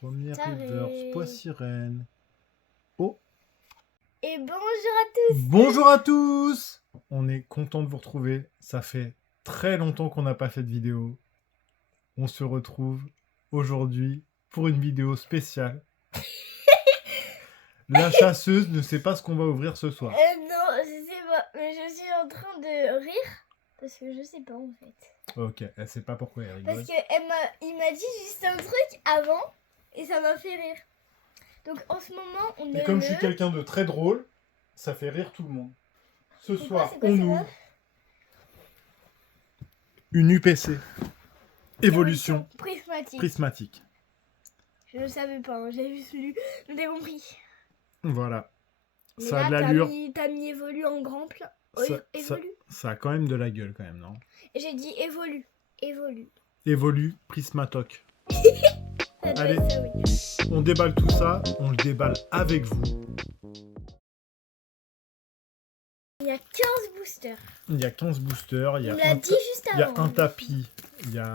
Première Taré. reverse, Poissy-Rennes. Oh, Et bonjour à tous. bonjour à tous. On est content de vous retrouver. Ça fait très longtemps qu'on n'a pas fait de vidéo. On se retrouve aujourd'hui pour une vidéo spéciale. La chasseuse ne sait pas ce qu'on va ouvrir ce soir. Non, je sais pas, mais je suis en train de rire parce que je sais pas en fait. Ok, elle sait pas pourquoi elle rigole. Parce que il m'a dit juste un truc avant et ça m'a fait rire. Donc en ce moment, on Et est comme le... je suis quelqu'un de très drôle, ça fait rire tout le monde. Ce C'est soir, quoi, on c'est quoi ouvre une UPC Évolution prismatique. prismatique. Je ne savais pas, hein, j'ai juste lu. Nous l'avons compris. Voilà. Mais Ça a de là, l'allure. t'as mis évolue en grand plan. Évolue. Ça a quand même de la gueule quand même, non? Et j'ai dit évolue. Évolue. Évolue Prismatoc. Ça doit Allez. être ça, oui. On déballe tout ça, on le déballe avec vous. Il y a 15 boosters. Il y a 15 boosters, il y On a, me l'a dit juste il y a avant. un tapis, il y a...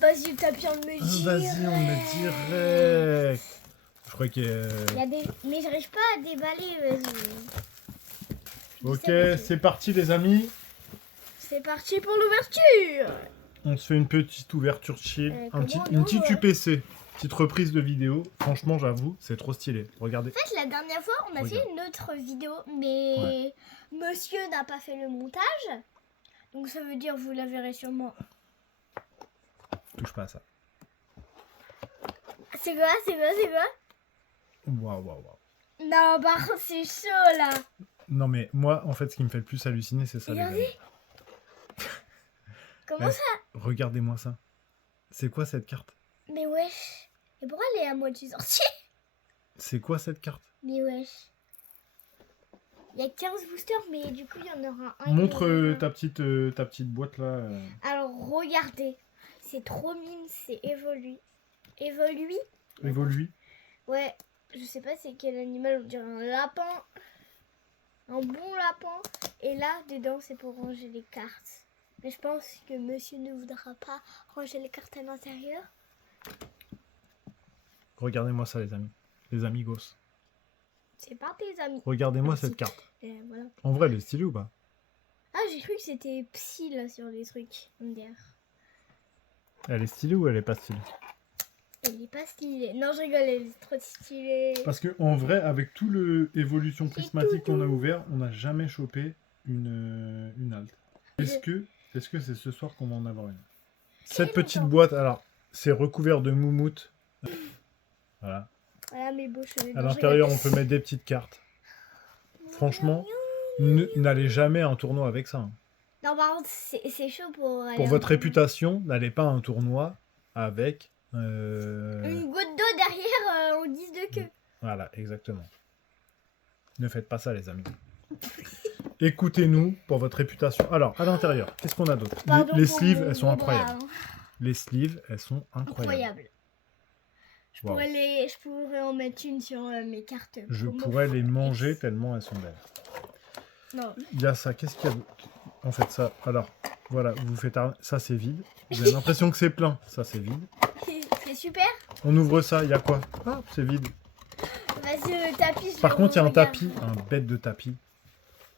Vas-y, le tapis, on me dit. Vas-y, on met direct. Je crois qu'il y a... Il y a des... Mais j'arrive pas à déballer, vas-y. Ok, c'est parti les amis. C'est parti pour l'ouverture. On se fait une petite ouverture chill, Comment on une petite ouvre UPC. Petite reprise de vidéo. Franchement, j'avoue, c'est trop stylé. Regardez. En fait, la dernière fois, on a fait une autre vidéo, mais monsieur n'a pas fait le montage. Donc ça veut dire vous la verrez sûrement. Touche pas à ça. C'est quoi? C'est quoi? C'est quoi? Waouh, waouh, waouh. Non, par contre, c'est chaud là. Non mais moi, en fait, ce qui me fait le plus halluciner, c'est ça. Regardez. Les amis. Comment Eh, ça? Regardez-moi ça. C'est quoi cette carte? Mais wesh. Et pourquoi elle est à moitié sortie? C'est quoi cette carte? Mais wesh. Il y a 15 boosters, mais du coup, il y en aura un. Montre ta petite boîte là. Alors, regardez. C'est trop mime, c'est évolue. Évolue? Évolue. Ouais, je sais pas c'est quel animal, on dirait un lapin. Un bon lapin. Et là, dedans, c'est pour ranger les cartes. Mais je pense que monsieur ne voudra pas ranger les cartes à l'intérieur. Regardez-moi ça les amis. Les amigos. C'est pas tes amis. Regardez-moi Merci. cette carte. Voilà. En vrai, elle est stylée ou pas? Ah, j'ai cru que c'était psy là sur les trucs. MDR. Elle est stylée ou elle est pas stylée? Elle est pas stylée. Non, je rigole, elle est trop stylée. Parce que en vrai, avec tout le évolution prismatique qu'on a ouvert, on n'a jamais chopé une halte. Est-ce que c'est ce soir qu'on va en avoir une? Cette petite boîte, alors, c'est recouvert de moumoute. Voilà. Voilà mes beaux cheveux. À l'intérieur, on peut mettre des petites cartes. Franchement, n'allez jamais à un tournoi avec ça. Hein. Non, par contre, c'est chaud pour aller. Pour votre réputation, n'allez pas à un tournoi avec... Une goutte d'eau derrière en guise de queue. Voilà, exactement. Ne faites pas ça, les amis. Écoutez-nous pour votre réputation. Alors, à l'intérieur, qu'est-ce qu'on a d'autre? Les sleeves, elles sont incroyables. Les sleeves, elles sont incroyables. Je pourrais en mettre une sur mes cartes. Je pourrais les manger tellement elles sont belles. Non. Il y a ça. Qu'est-ce qu'il y a d'autre? En fait, ça. Alors, voilà, vous faites ça, c'est vide. Vous avez l'impression que c'est plein. Ça, c'est vide. C'est super. On ouvre ça. Il y a quoi? Ah, c'est vide. Vas-y, le tapis. Par contre, il y a un tapis, un bête de tapis.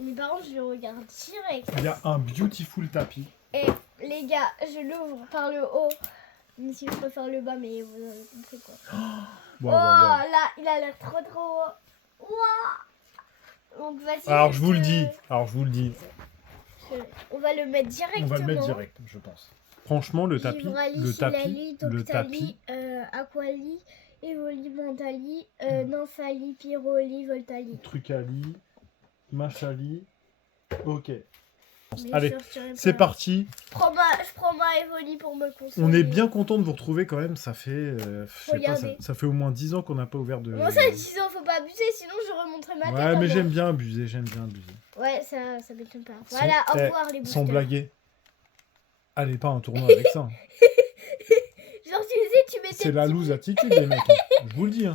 Mais par contre, je le regarde direct. Il y a un beautiful tapis. Et les gars, je l'ouvre par le haut. Même si je préfère le bas, mais vous avez compris quoi. Wow, Là, il a l'air trop haut. Wow. Donc vas-y. Alors je vous le dis. On va le mettre directement. On va le mettre direct, je pense. Franchement, le tapis, Aquali, Evoli, Mentali, Nymphali, Pyroli, Voltali. Trucali, Machali. Ok. Mais allez, c'est parti. Je prends ma Evoli pour me concentrer. On est bien content de vous retrouver quand même. Ça fait, ça fait au moins 10 ans qu'on n'a pas ouvert de... Moi, ça 10 ans, faut pas abuser, sinon je remontrerai ma tête. Ouais, mais j'aime bien abuser, Ouais, ça m'étonne pas. Voilà, au revoir les boosters. Sans blaguer. Allez pas à un tournoi avec ça. Genre, tu sais, tu mettais... C'est la loose attitude, les mecs. Hein. Je vous le dis. Hein.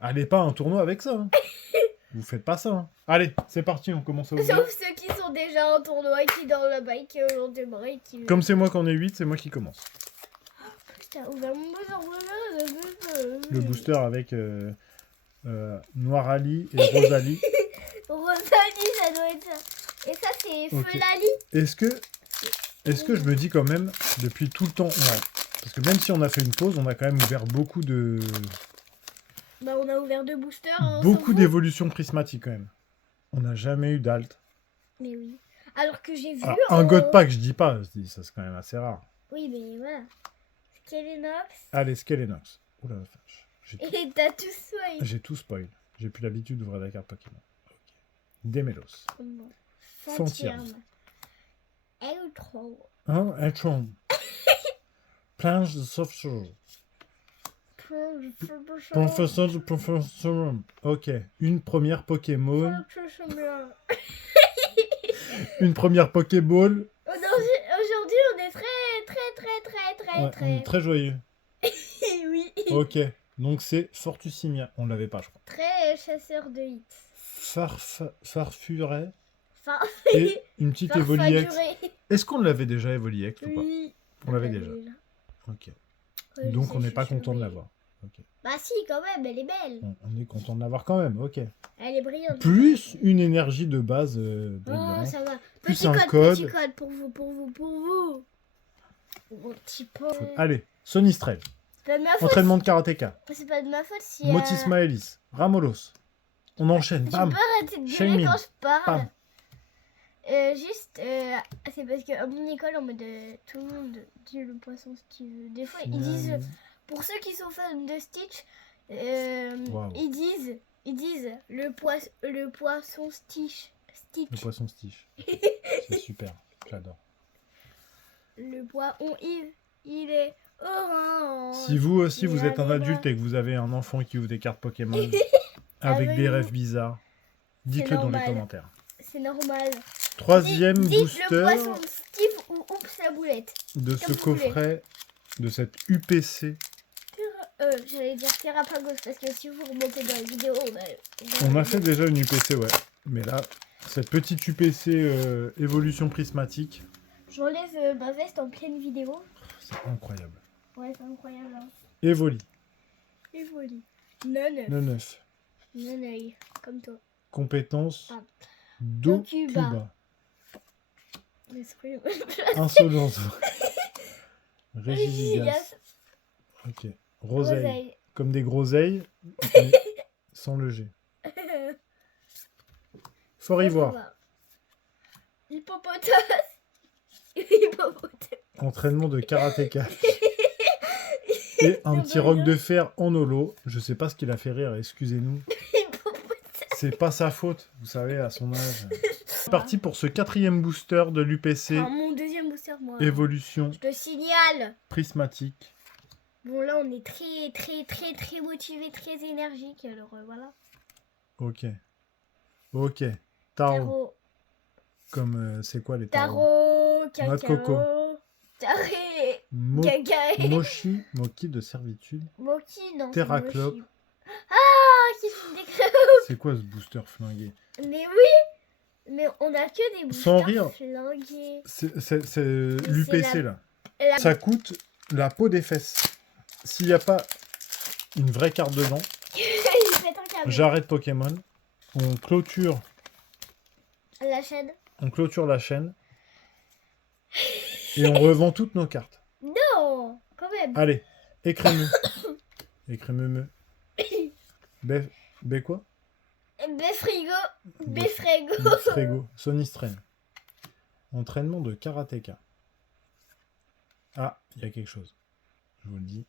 Allez pas à un tournoi avec ça. Hein. Vous faites pas ça. Hein. Allez, c'est parti, on commence à ouvrir. Sauf ceux qui sont déjà en tournoi, qui dorment là-bas et qui ont des bras et qui... Comme c'est moi qu'on est 8, c'est moi qui commence. Putain, ouvert mon buzzer. Le booster avec Noirali et Rosalie. Rosalie, ça doit être ça. Et ça, c'est Ok. Feulali. Est-ce que je me dis quand même, depuis tout le temps, parce que même si on a fait une pause, on a quand même ouvert beaucoup Bah, on a ouvert 2 boosters. Hein, on s'en beaucoup fout. d'évolutions prismatiques quand même. On n'a jamais eu d'alt. Mais oui. Alors que j'ai vu. Alors, un God Pack, je dis pas, je dis ça c'est quand même assez rare. Oui, mais voilà. Skelenox. Allez, Skelenox. Oula la vache. Et t'as tout spoil. J'ai tout spoil. J'ai plus l'habitude d'ouvrir la carte Pokémon. Ok. Demelos. Fantierne. Eltro. Hein, Eltron. Planche de Softshore. Professeur de Professor. Ok. Une première Pokémon. Une première Pokéball. Aujourd'hui, on est très Ouais, on est très joyeux. oui. Ok. Donc c'est Fortussimia. On l'avait pas, je crois. Très chasseur de hits. Farfuret. Enfin, Et une petite Evoli-X. Farfaduré. Est-ce qu'on l'avait déjà Evoli-X ou pas? Oui. On l'avait déjà. Ok. Ouais, Donc je sais, on n'est je pas suis content de surveillée. l'avoir. Ok. Bah si, quand même, elle est belle. On est content de l'avoir quand même. Ok. Elle est brillante. Plus une énergie de base Oh, brillante. ça va. Plus Petit un code, code. petit code pour vous. Mon petit pote. Allez, Sonistrel. C'est pas de ma faute. Entraînement de karatéka. C'est pas de ma faute si. Motis Maelis. Ramolos. On enchaîne. Je Bam. peux arrêter de Shaming. gueuler quand je parle. Bam. C'est parce qu'à mon école, en mode tout le monde dit le poisson Steve. Des fois, ils disent, pour ceux qui sont fans de Stitch, Wow. ils disent le poisson Stitch. Le poisson Stitch. C'est super. J'adore. Le poisson Yves, il est orange. Si vous aussi, Il vous a êtes un des adulte bras. et que vous avez un enfant qui ouvre des cartes Pokémon avec oui. des rêves bizarres, dites-le dans les normal. commentaires. C'est normal. Troisième Dites le booster poisson Steve ou Oups la boulette. de comme ce vous voulez. coffret, de cette UPC. J'allais dire Terrapagos parce que si vous remontez dans les vidéos, On a fait déjà une UPC, ouais. Mais là, cette petite UPC évolution prismatique, j'enlève ma veste en pleine vidéo. c'est incroyable. Ouais, c'est incroyable. Hein. Evoli, Evoli. Non, 9. non, comme toi. Compétence, Ah. Dokuba. Dokuba. L'esprit. Insolence. Régigigas. Gigas. Ok. Roseille. Roseille. Comme des groseilles, mais sans le G. Fort Ivoire. Hippopotas. Hippopotas. Entraînement de karatéka. Et un petit roc de fer en holo. Je sais pas ce qui l'a fait rire, excusez-nous. C'est pas sa faute, vous savez, à son âge. C'est parti pour ce 4e booster de l'UPC. Enfin, mon deuxième booster, moi. Évolution Je te signale. prismatique. Bon, là, on est très motivé, très énergique. Alors, voilà. Ok. Ok. Taro. Tarot. Comme c'est quoi les tarots? Tarot. Noix de coco. Cacao. Taré. Mo- Cacaé. Mochi. Moki de servitude. Moki, non. c'est Terraclope. Mochi. Ah, qui se décrève. C'est quoi ce booster flingué? Mais oui. Mais on a que des boosters Sans rire. flingués. C'est Mais l'UPC c'est là. La- Ça coûte la peau des fesses. S'il n'y a pas une vraie carte dedans, Il fait un câble. j'arrête Pokémon. On clôture La chaîne. la chaîne. Et on revend toutes nos cartes. Non, quand même. Allez, écrémeux. Écrémeux. B quoi? Befrigo. Befrego. Frégo. Sonistrel. Entraînement de karatéka. Ah, il y a quelque chose. Je vous le dis.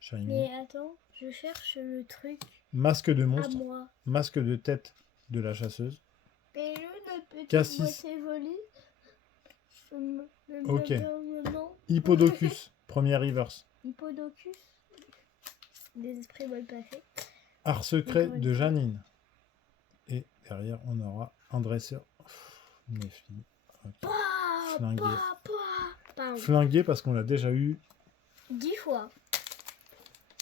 Shiny. Mais attends, je cherche le truc Masque de à monstre. moi. Masque de tête de la chasseuse. Et une petite Cassis. boîte évolue. Ok. Non. Hippodocus. Première reverse. Hippodocus. Des esprits mal passés. Art secret Encore une de fois. Janine. Et derrière, on aura un dresseur. Nefli. Ok. Flingué. Pardon. Flingué parce qu'on l'a déjà eu. 10 fois.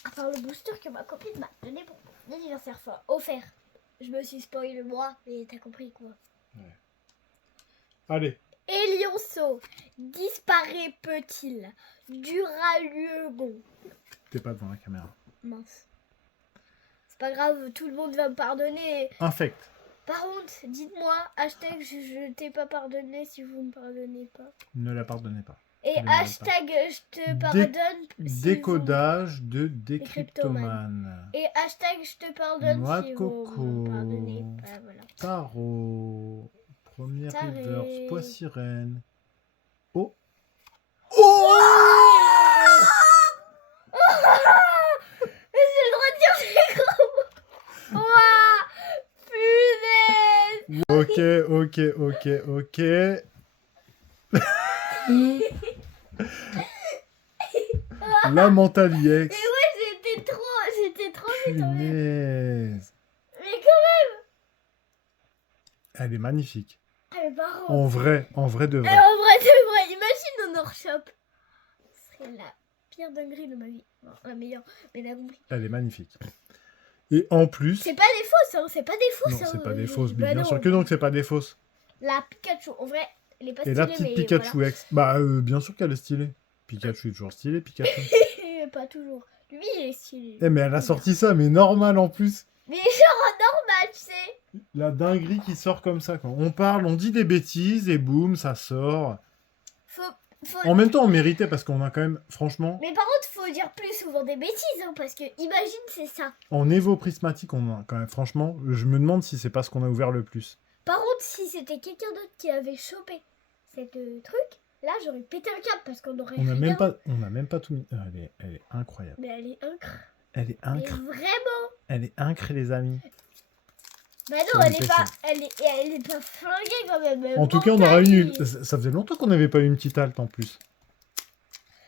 Enfin, le booster que ma copine m'a donné pour mon anniversaire. Enfin, offert. Je me suis spoilé moi, mais t'as compris quoi. Allez. Elionceau. Disparaît peut-il? Duraleugon. T'es pas devant la caméra. Mince. C'est pas grave, tout le monde va me pardonner. Infect. Par contre, dites-moi, hashtag je t'ai pas pardonné si vous me pardonnez pas. Ne la pardonnez pas. Et Ne la hashtag je te pardonne si Décodage de Décryptomane. Décryptomane. Et hashtag je te pardonne Noix si de vous coco. me pardonnez pas. Voilà. Tarot. Première Taré. reverse. Poids sirène. Oh. Oh J'ai le droit de dire des gros mots. Ouah, punaise. Ok. La Mentally Mais X. ouais, j'étais trop vite en fait. Punaise. Mais quand Elle est magnifique. même, par contre. En vrai de En vrai. vrai, de vrai, imagine en hors shop. Ce serait la pire dinguerie de ma vie. Bon, la meilleure, mais la compris. Elle est magnifique. Et en plus... C'est pas des fausses, hein, c'est pas des fausses. Non, hein, c'est pas des euh, fausses. bah Bien non. sûr que non, que c'est pas des fausses. La Pikachu, en vrai, elle est pas Et stylée, la petite mais Pikachu X. Bah, bien sûr qu'elle est stylée. Pikachu est toujours stylé, Pikachu. voilà. Pas toujours. Lui, il est stylé. Eh, mais elle a sorti ça, mais normal en plus. Mais genre normal, tu sais. La dinguerie qui sort comme ça, quoi. On parle, on dit des bêtises, et boum, ça sort. Faut... En même temps, on méritait, parce qu'on a quand même, franchement, Mais par contre, faut dire plus souvent des bêtises, hein, parce que imagine, c'est ça. en Evo Prismatique, on a quand même, franchement, je me demande si c'est pas ce qu'on a ouvert le plus. Par contre, si c'était quelqu'un d'autre qui avait chopé cette truc, là, j'aurais pété un câble parce qu'on aurait On a rien. même pas tout mis. Elle est incroyable. Mais elle est incroyable. Elle est Mais incre. vraiment. Elle est incre, les amis. Bah Ça non, me elle est fait pas, ça. elle est pas flinguée quand même. En tout cas, on aura Mentally. une. Ça faisait longtemps qu'on n'avait pas eu une petite halte en plus.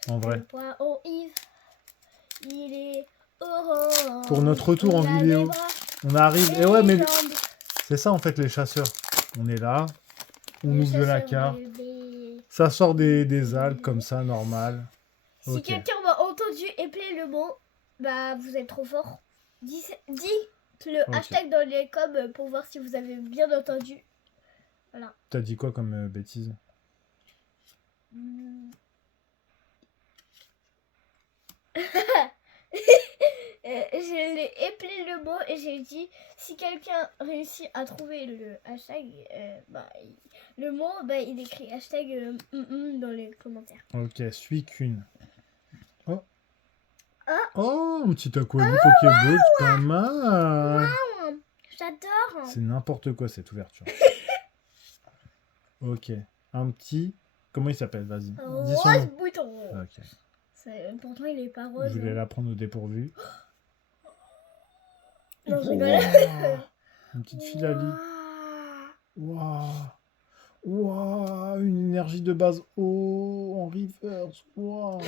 En vrai. Le point au Yves, il est orange. Pour notre retour en Il a vidéo. les bras On arrive. et Et ouais, mais les jambes. c'est ça en fait, les chasseurs. On est là. On Le ouvre de la chasseur carte. bébé. Ça sort des algues comme ça, normal. Si Ok. quelqu'un m'a entendu épeler le mot, bah vous êtes trop fort. Dites le Ok. hashtag dans les coms pour voir si vous avez bien entendu. T'as dit quoi comme bêtise? Je l'ai éplé le mot et j'ai dit si quelqu'un réussit à trouver le hashtag, le mot, il écrit hashtag dans les commentaires. Ok, suis qu'une. Oh. Ah. Oh, un petit aquali Pokéball, pas mal. J'adore. C'est n'importe quoi cette ouverture. Ok, un petit. Comment il s'appelle? Vas-y. Dis son Rose nom. bouton. Ok. Pourtant il est pas Je rose. voulais la prendre au dépourvu. Non, je Wow. rigole. Une petite Philalie. Waouh. Waouh. Une énergie de base en reverse. Waouh.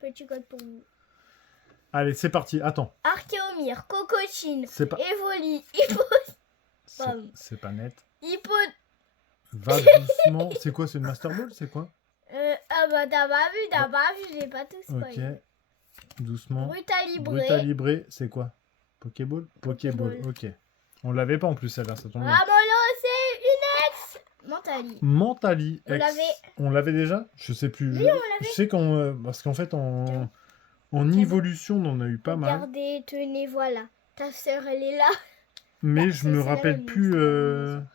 Petit code pour vous. Allez, c'est parti. Attends. Archéomir, Cocochine, C'est pas. Evoli, Pardon. C'est pas net. Hippo. Va doucement. C'est quoi? C'est une Master Ball? C'est quoi? Ah bah t'as pas vu, j'ai pas tout Ok. spoilé. Doucement. Brutalibré. Brutalibré, c'est quoi? Pokéball? Pokéball, ok. On l'avait pas en plus celle-là, ça tombe bien. Ramolo, c'est une ex. Mentally. Mentally On X. l'avait. On l'avait déjà? Je sais plus. Oui, je... on l'avait. je sais qu'on. Parce qu'en fait, en évolution, on en a eu pas mal. Regardez, tenez, voilà. Ta sœur, elle est là. Mais Bah, je me c'est la rappelle même, plus c'est la même.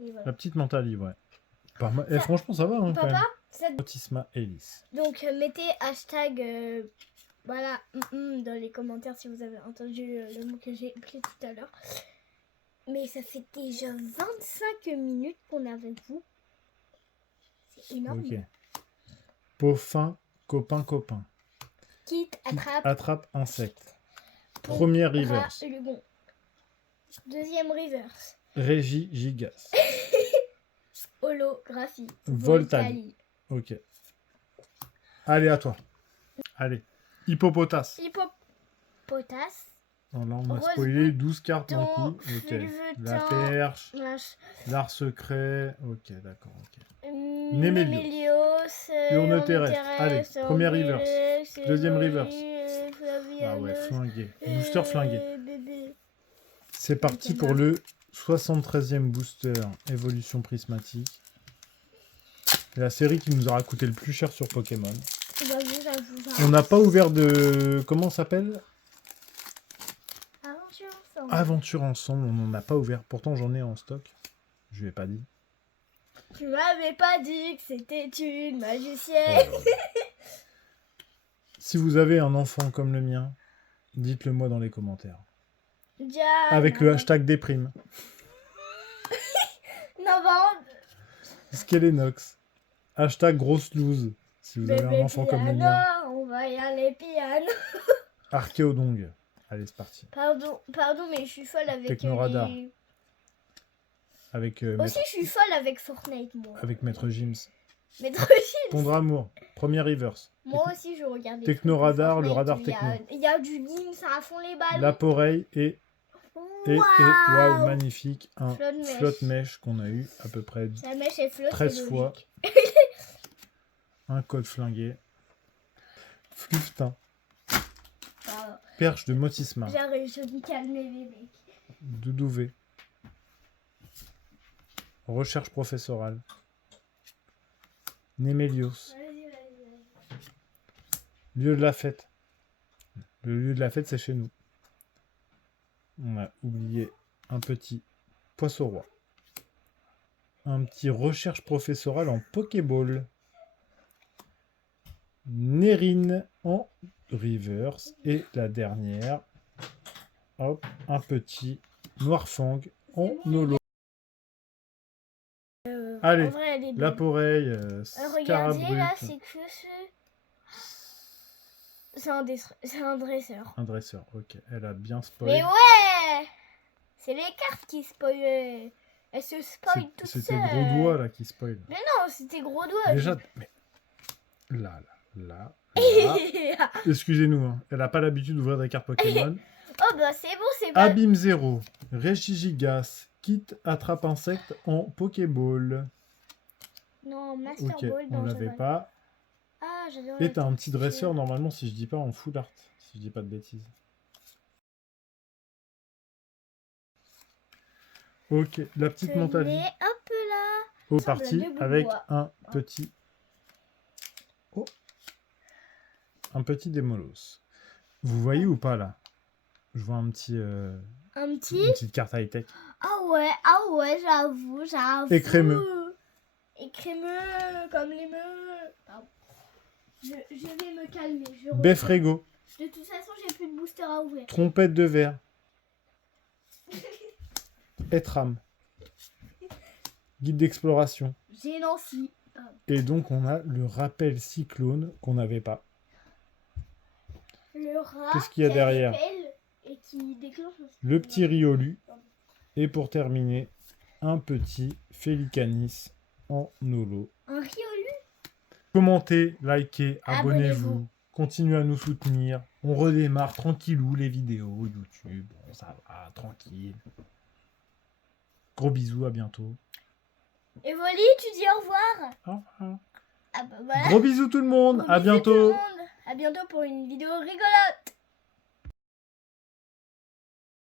Et voilà. la petite Mentally, ouais. Pas mal. Ça- franchement, ça va. Hein, quand Papa, même. ça- Autisma Ellis. donc mettez hashtag voilà dans les commentaires si vous avez entendu le mot que j'ai écrit tout à l'heure. Mais ça fait déjà 25 minutes qu'on est avec vous. C'est énorme. Ok. Peaufin, copain. Quitte, attrape, Attrape insecte. Première rat, reverse. Lugon. Deuxième reverse. Régie Gigas. Holographie. Voltali. Ok. Allez, à toi. Allez. Hippopotas. Hippopotas. Oh là, on m'a Rose spoilé 12 cartes d'un bouton, coup. Ok. fulvetin. La perche. L'art secret. Ok, d'accord. Ok. Némélios. Urne terrestre. Allez, première reverse. Deuxième reverse. Ah ouais, flingué. Booster flingué. C'est parti pour le 73e booster évolution prismatique. C'est la série qui nous aura coûté le plus cher sur Pokémon. On n'a pas ouvert de... Comment ça s'appelle? Ah non, je aventure ensemble. Aventure ensemble, on n'en a pas ouvert. Pourtant, j'en ai en stock. Je lui ai pas dit. Tu m'avais pas dit que c'était une magicienne. Si vous avez un enfant comme le mien, dites-le moi dans les commentaires. Diana. Avec le hashtag déprime. Non, par contre, Skelenox. Hashtag grosse loose. Si vous avez un bébé enfant comme le mien. piano, on va y aller piano. Archéodong. Allez, c'est parti. Pardon, mais je suis folle avec Technoradar. les... Avec, Aussi, je suis folle avec Fortnite, moi. avec Maître Gims. Mais trop chill. Tondre amour. Premier reverse. Moi aussi, je regarde des Technoradar, trucs de le radar Fortnite où techno. Il y a du Gims à fond les balles. L'appareil et waouh, Waouh. magnifique. Un Flotte mèche. flotte mèche qu'on a eu à peu près La mèche est flotte, 13 c'est fois. logique. Un code flingué. Fluftin. Pardon. Perche de Motismar. J'arrive, je me calme les bébés. Doudouvé. Recherche professorale. Némélios. Vas-y. Lieu de la fête. Le lieu de la fête, c'est chez nous. On a oublié un petit poisson roi. Un petit recherche professorale en Pokéball. Nérine en reverse. Et la dernière, hop, un petit Noirfang en holo. Allez, En vrai, elle est belle. l'appareil, Regardez là, Scarabrut. c'est que c'est un dresseur. Un dresseur, ok. Elle a bien spoil. Mais ouais, c'est les cartes qui spoilent. Elles se spoilent toutes seules. C'était gros doigt là qui spoil. Mais non, c'était gros doigt. Déjà, mais là. Excusez-nous, hein. Elle n'a pas l'habitude d'ouvrir des cartes Pokémon. Oh bah c'est bon, c'est pas... Abîme 0, Regigigas, kit attrape insecte en Pokéball. Non, Master Ok, Ball, on non, l'avait j'adore. pas. Ah, j'adore. Et t'as un petit dresseur normalement, si je dis pas, en full art. Si je dis pas de bêtises. Ok, la petite Montalie. Hop là. Au Ça, on a parti deux bouts de avec bois. un petit... Oh. Un petit Démolos. Vous voyez ou pas là? Je vois un petit... Un petit. Une petite carte high-tech. Ah ouais, j'avoue. Et crémeux. Et crémeux, comme les meux. Pardon. Je vais me calmer. Beffrego. De toute façon, j'ai plus de booster à ouvrir. Trompette de verre. Etram. Guide d'exploration. J'ai Nancy. Et donc on a le rappel cyclone qu'on n'avait pas. Le rat. Qu'est-ce qu'il y a qui derrière? appelle et qui déclenche le Le petit Riolu. Et pour terminer, un petit Félicanis en holo. Un Riolu. Commentez, likez, abonnez-vous. Abonnez-vous. Continuez à nous soutenir. On redémarre tranquillou les vidéos YouTube. Bon, ça va, tranquille. Gros bisous, à bientôt. Et Voli, tu dis au revoir. Au revoir. Ah bah voilà. Gros bisous tout le monde, Gros à bisous tout le bientôt. monde. À bientôt pour une vidéo rigolote.